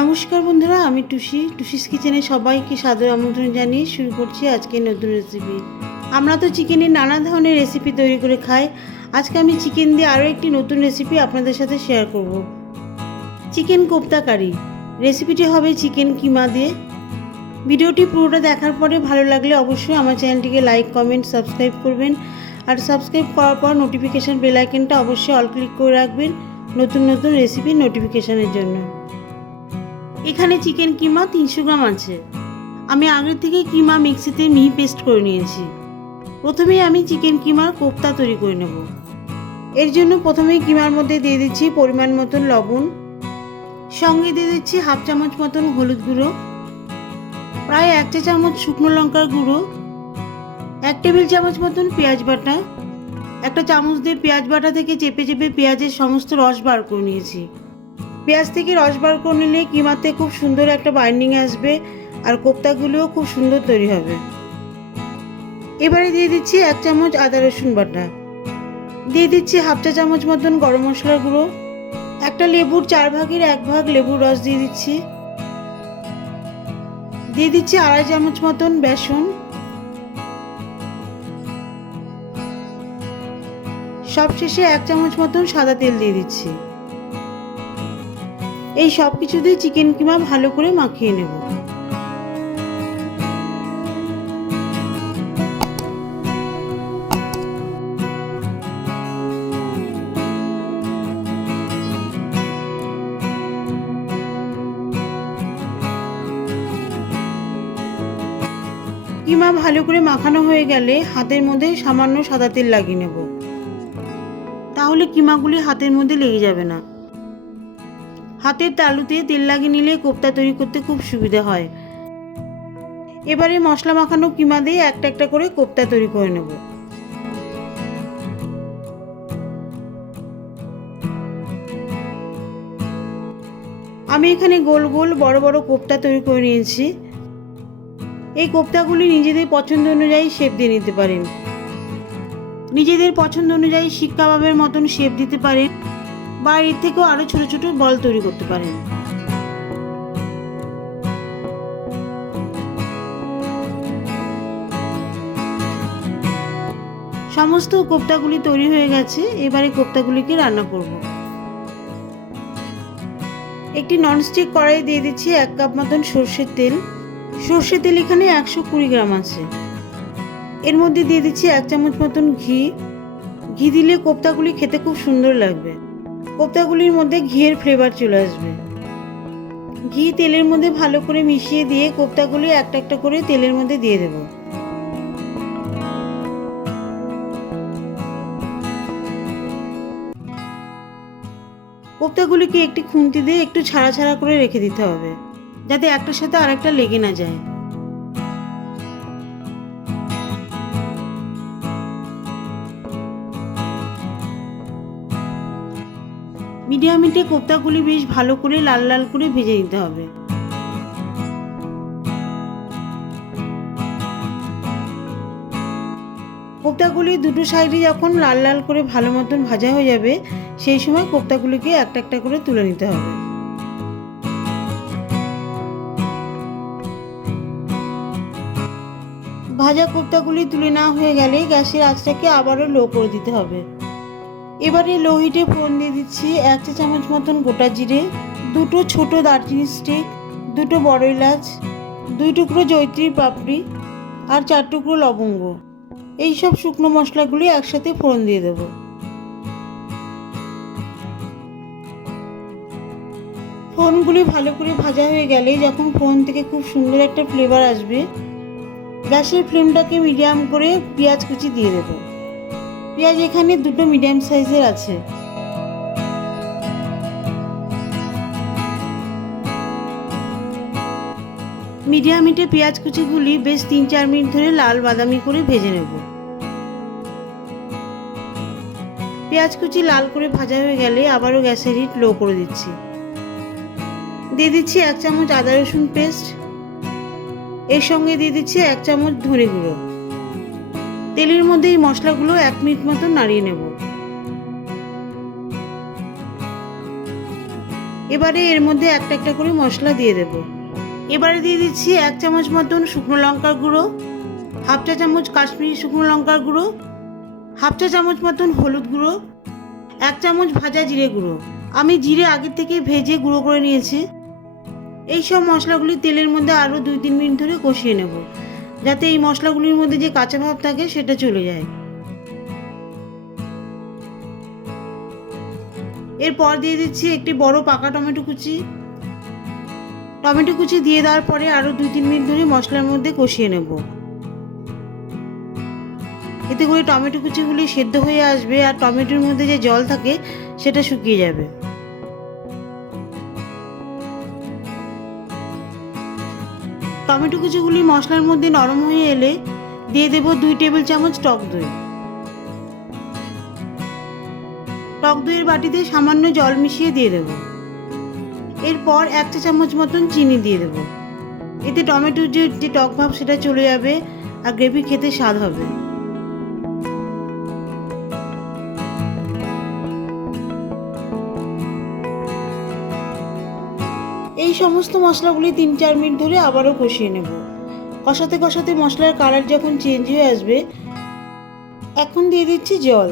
নমস্কার বন্ধুরা, আমি টুসিস কিচেনে সবাইকে সাদর আমন্ত্রণ জানিয়ে শুরু করছি আজকে নতুন রেসিপি। আমরা তো চিকেনের নানা ধরনের রেসিপি তৈরি করে খাই। আজকে আমি চিকেন দিয়ে আরও একটি নতুন রেসিপি আপনাদের সাথে শেয়ার করব। চিকেন কোপ্তা কারি। রেসিপিটি হবে চিকেন কিমা দিয়ে। ভিডিওটি পুরোটা দেখার পরে ভালো লাগলে অবশ্যই আমার চ্যানেলটিকে লাইক, কমেন্ট, সাবস্ক্রাইব করবেন। আর সাবস্ক্রাইব করার পর নোটিফিকেশান বেল আইকনটা অবশ্যই অল ক্লিক করে রাখবেন নতুন নতুন রেসিপির নোটিফিকেশানের জন্য। এখানে চিকেন কিমা 300 গ্রাম আছে। আমি আগের থেকে কিমা মিক্সিতে মিহি পেস্ট করে নিয়েছি। প্রথমেই আমি চিকেন কিমার কোপ্তা তৈরি করে নেব। এর জন্য প্রথমেই কিমার মধ্যে দিয়ে দিচ্ছি পরিমাণ মতন লবণ, সঙ্গে দিয়ে দিচ্ছি হাফ চামচ মতন হলুদ গুঁড়ো, প্রায় 1 চা চামচ শুকনো লঙ্কার গুঁড়ো, 1 টেবিল চামচ মতন পেঁয়াজ বাটা। একটা চামচ দিয়ে পেঁয়াজ বাটা থেকে চেপে চেপে পেঁয়াজের সমস্ত রস বার করে নিয়েছি। পেঁয়াজ থেকে রস বার করে নিলে কিমাতে খুব সুন্দর একটা বাইন্ডিং আসবে আর কোপ্তাগুলোও খুব সুন্দর তৈরি হবে। এবারে দিয়ে দিচ্ছি 1 চামচ আদা রসুন বাটা, দিয়ে দিচ্ছি হাফ চা চামচ মতন গরম মশলার গুঁড়ো, একটা লেবুর 4 ভাগের 1 ভাগ লেবুর রস দিয়ে দিচ্ছি, দিয়ে দিচ্ছি 2.5 চামচ মতন বেসন, সবশেষে 1 চামচ মতন সাদা তেল দিয়ে দিচ্ছি। এই সব কিছু দিয়ে চিকেন কিমা ভালো করে মাখিয়ে নেব। কিমা ভালো করে মাখানো হয়ে গেলে হাতের মধ্যে সামান্য সাদা তেল লাগিয়ে নেব, তাহলে কিমাগুলি হাতের মধ্যে লেগে যাবে না। হাতের তালুতে তেল লাগিয়ে নিলে কোপ্তা তৈরি করতে খুব সুবিধা হয়। এবারে মশলা মাখানো কিমা দিয়ে একটা একটা করে কোপ্তা তৈরি করে নেব। আমি এখানে গোল গোল বড় বড় কোপ্তা তৈরি করে নিয়েছি। এই কোপ্তাগুলি নিজেদের পছন্দ অনুযায়ী শেপ দিয়ে নিতে পারেন। নিজেদের পছন্দ অনুযায়ী শিক কাবাবের মতন শেপ দিতে পারেন বা এর থেকেও আরও ছোট ছোট বল তৈরি করতে পারেন। সমস্ত কোপ্তাগুলি তৈরি হয়ে গেছে। এবারে কোপ্তাগুলিকে রান্না করব। একটি ননস্টিক কড়াই দিয়ে দিচ্ছি 1 কাপ মতন সর্ষের তেল। সর্ষের তেল এখানে 120 গ্রাম আছে। এর মধ্যে দিয়ে দিচ্ছি 1 চামচ মতন ঘি। ঘি দিলে কোপ্তাগুলি খেতে খুব সুন্দর লাগবে। কোপ্তাগুলির মধ্যে ঘিয়ের ফ্লেভার চলে আসবে। ঘি তেলের মধ্যে ভালো করে মিশিয়ে দিয়ে কোপ্তাগুলি একটা একটা করে তেলের মধ্যে দিয়ে দেব। কোপ্তাগুলিকে একটি খুন্তি দিয়ে একটু ছাড়া ছাড়া করে রেখে দিতে হবে, যাতে একটার সাথে আরেকটা লেগে না যায়। মিডিয়াম হিটে কোপ্তাগুলি বেশ ভালো করে লাল লাল করে ভেজে নিতে হবে। কোপ্তাগুলি দুটো সাইডে যখন লাল লাল করে ভালো মতন ভাজা হয়ে যাবে, সেই সময় কোপ্তাগুলিকে একটা একটা করে তুলে নিতে হবে। ভাজা কোপ্তাগুলি তুলে নেওয়া হয়ে গেলে গ্যাসের আঁচটাকে আবারও লো করে দিতে হবে। এবারে লো হিটে ফোড়ন দিয়ে দিচ্ছি 1 চা চামচ মতন গোটা জিরে, 2টো ছোট দারচিনি স্টিক, 2টো বড় এলাচ, 2 টুকরো জয়িত্রীর পাপড়ি আর 4 টুকরো লবঙ্গ। এই সব শুকনো মশলাগুলি একসাথে ফোড়ন দিয়ে দেব। ফোড়নগুলি ভালো করে ভাজা হয়ে গেলে যখন ফোড়ন থেকে খুব সুন্দর একটা ফ্লেভার আসবে, গ্যাসের ফ্লেমটাকে মিডিয়াম করে পেঁয়াজ কুচি দিয়ে দেব। পেঁয়াজ এখানে 2টো মিডিয়াম সাইজের আছে। মিডিয়াম হিটে পেঁয়াজ কুচিগুলি বেশ 3-4 মিনিট ধরে লাল বাদামি করে ভেজে নেব। পেঁয়াজ কুচি লাল করে ভাজা হয়ে গেলে আবারও গ্যাসের হিট লো করে দিচ্ছি। দিয়ে দিচ্ছি 1 চামচ আদা রসুন পেস্ট। এর সঙ্গে দিয়ে দিচ্ছি 1 চামচ ধনে গুঁড়ো। তেলের মধ্যে এই মশলাগুলো 1 মিনিট মতো নাড়িয়ে নেব। এবারে এর মধ্যে একটা একটা করে মশলা দিয়ে দেব। এবারে দিয়ে দিচ্ছি 1 চামচ মতন শুকনো লঙ্কার গুঁড়ো, হাফ চা চামচ কাশ্মীরি শুকনো লঙ্কার গুঁড়ো, হাফ চা চামচ মতন হলুদ গুঁড়ো, 1 চামচ ভাজা জিরে গুঁড়ো। আমি জিরে আগে থেকে ভেজে গুঁড়ো করে নিয়েছি। এই সব মশলাগুলি তেলের মধ্যে আরও 2-3 মিনিট ধরে কষিয়ে নেব, যাতে এই মশলাগুলির মধ্যে যে কাঁচা ভাব থাকে সেটা চলে যায়। এরপর দিয়ে দিচ্ছি একটি বড় পাকা টমেটো কুচি। টমেটো কুচি দিয়ে দেওয়ার পরে আরও 2-3 মিনিট ধরে মশলার মধ্যে কষিয়ে নেব। এতে করে টমেটো কুচিগুলি সেদ্ধ হয়ে আসবে আর টমেটোর মধ্যে যে জল থাকে সেটা শুকিয়ে যাবে। টমেটো কুচিগুলি মশলার মধ্যে নরম হয়ে এলে দিয়ে দেব 2 টেবিল চামচ টক দই। টক দইয়ের বাটিতে সামান্য জল মিশিয়ে দিয়ে দেব। এরপর 1 চা চামচ মতন চিনি দিয়ে দেব। এতে টমেটোর যে টক ভাব সেটা চলে যাবে আর গ্রেভি খেতে স্বাদ হবে। এই সমস্ত মশলাগুলি 3-4 মিনিট ধরে আবারও কষিয়ে নেব। কষাতে কষাতে মশলার কালার যখন চেঞ্জ হয়ে আসবে, এখন দিয়ে দিচ্ছি জল।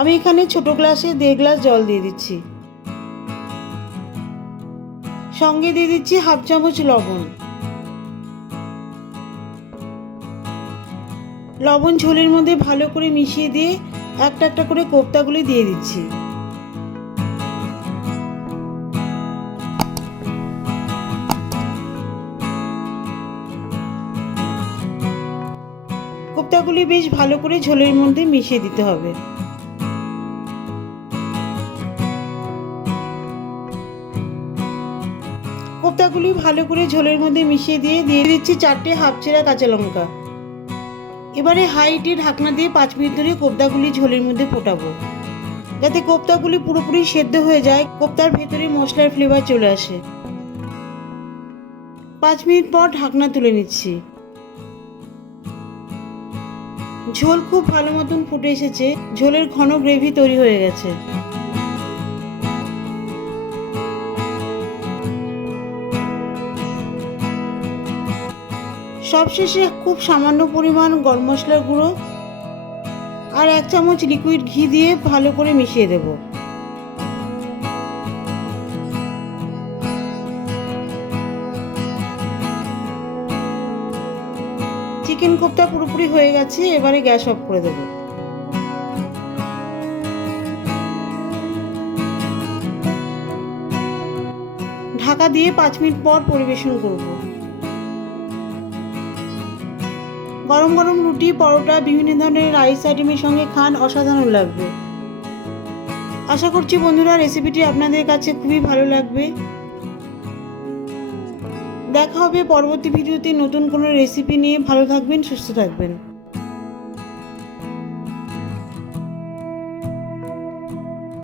আমি এখানে ছোট গ্লাসে 1.5 গ্লাস জল দিয়ে দিচ্ছি। সঙ্গে দিয়ে দিচ্ছি হাফ চামচ লবণ। লবণ ঝোলের মধ্যে ভালো করে মিশিয়ে দিয়ে একটা একটা করে কোপ্তাগুলি দিয়ে দিচ্ছি। কোপ্তাগুলি বেশ ভালো করে ঝোলের মধ্যে মিশিয়ে দিতে হবে। কোপ্তাগুলি ভালো করে ঝোলের মধ্যে মিশিয়ে দিয়ে দিচ্ছি 4টে হাফ চেরা কাঁচা লঙ্কা। এবারে হাই হিটে ঢাকনা দিয়ে 5 মিনিট ধরে কোপ্তাগুলি ঝোলের মধ্যে ফোটাবো, যাতে কোপ্তাগুলি পুরোপুরি সেদ্ধ হয়ে যায়, কোপ্তার ভেতরে মশলার ফ্লেভার চলে আসে। 5 মিনিট পর ঢাকনা তুলে নিচ্ছি। ঝোল খুব ভালো মতন ফুটে এসেছে, ঝোলের ঘন গ্রেভি তৈরি হয়ে গেছে। সবশেষে খুব সামান্য পরিমাণ গরম মশলার গুঁড়ো আর 1 চামচ লিকুইড ঘি দিয়ে ভালো করে মিশিয়ে দেব। চিকেন কোপ্তা পুরোপুরি হয়ে গেছে, এবারে গ্যাস অফ করে দেব। ঢাকা দিয়ে 5 মিনিট পর পরিবেশন করব। গরম গরম রুটি, পরোটা, বিভিন্ন ধরনের রাইস আইটেমের সঙ্গে খান, অসাধারণ লাগবে। আশা করছি বন্ধুরা রেসিপিটি আপনাদের কাছে খুবই ভালো লাগবে। দেখা হবে পরবর্তী ভিডিওতে নতুন কোনো রেসিপি নিয়ে। ভালো থাকবেন, সুস্থ থাকবেন।